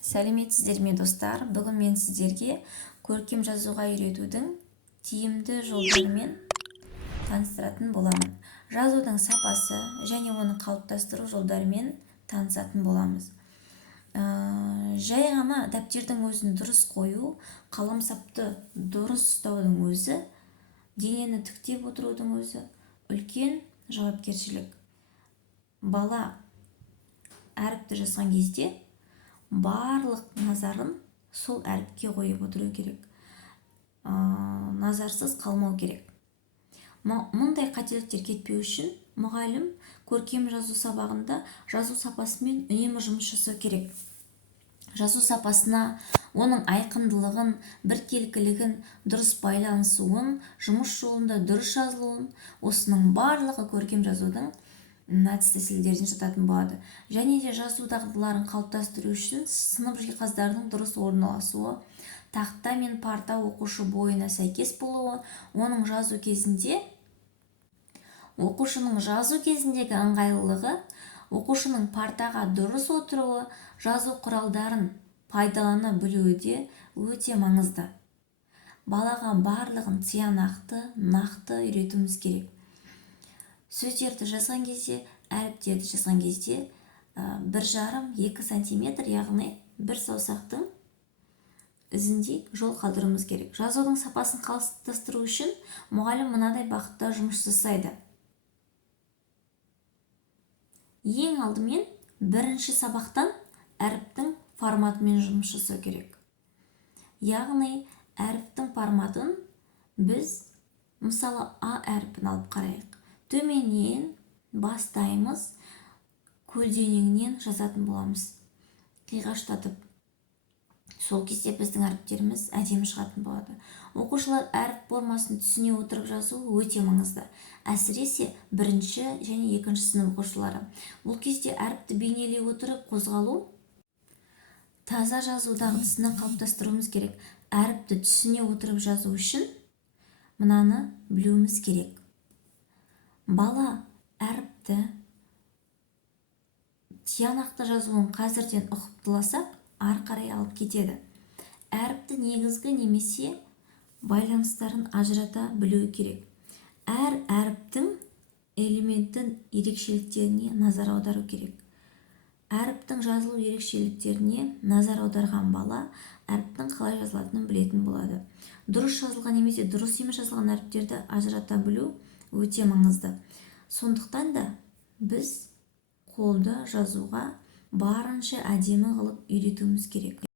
Сәлеметсіздер ме достар? Бүгін мен сіздерге көркем жазуға үйретудің тиімді жолдарымен таныстыратын боламын. Жазудың сапасы және оны қалыптастыру жолдарымен танысатын боламыз. Жай ғана дәптердің өзін дұрыс қою, қаламсапты дұрыс ұстаудың өзі, денені тіктеп отырудың өзі үлкен жауапкершілік. Бала әріпті жазған кезде барлық назарын сол әріпке қойып отыру керек. Назарсыз қалмау керек. Мұндай қателіктер кетпеу үшін мұғалім көркем жазу сабағында жазу сапасымен үнемі жұмыс жасау керек. Жазу сапасына, оның айқындылығын, біркелкілігін, дұрыс байланысуын, жұмыс жолында дұрыс жазылуын, осының барлығы көркем жазудың әдіс тәсілдерден жататын болады. Және де жазу дағдыларын қалыптастыру үшін сынып жиһаздарының дұрыс орналасуы, тақта мен парта оқушы бойына сәйкес болуы, оның оқушының жазу кезіндегі ыңғайлылығы, оқушының партаға дұрыс отыруы, жазу құралдарын пайдалана білуі де өте маңызды. Балаға барлығын тиянақты, нақты үйретуіміз керек. Сөздерді жазған кезде, әріптерді жазған кезде 1,5-2 сантиметр, яғни бір саусақтың ізіндей жол қалдыруымыз керек. Жазудың сапасын қалыптастыру үшін мұғалім мынадай бағытта жұмыс жасайды. Ең алдымен бірінші сабақтан әріптің форматымен жұмыс жасау керек. Яғни әріптің форматын біз мысалы А әріпін алып қарайық. Төменнен бастаймыз, көлденеңнен жазатын боламыз, қиғаштатып. Сол кезде біздің әріптеріміз әдемі шығатын болады. Оқушылар әріп формасын түсіне отырып жазу өте маңызды. Әсіресе бірінші және екінші сынып оқушылары. Бұл кезде әріпті бейнелей отырып қозғалу, таза жазу дағдысына қалыптастыруымыз керек. Әріпті түсіне отырып жазу үшін мынаны білуіміз керек. Бала әріпті тиянақты жазуын қазірден ұқыптыласақ, ары қарай алып кетеді. Әріпті негізгі немесе байланыстарын ажырата білуі керек. Әр әріптің элементтің ерекшеліктеріне назар аудару керек. Әріптің жазылу ерекшеліктеріне назар аударған бала әріптің қалай жазылатынын білетін болады. Дұрыс жазылған немесе дұрыс емес жазылған әріптерді ажырата білу өте маңызды. Сондықтан да біз қолды жазуға барынша әдемі қылып үйретуіміз керек.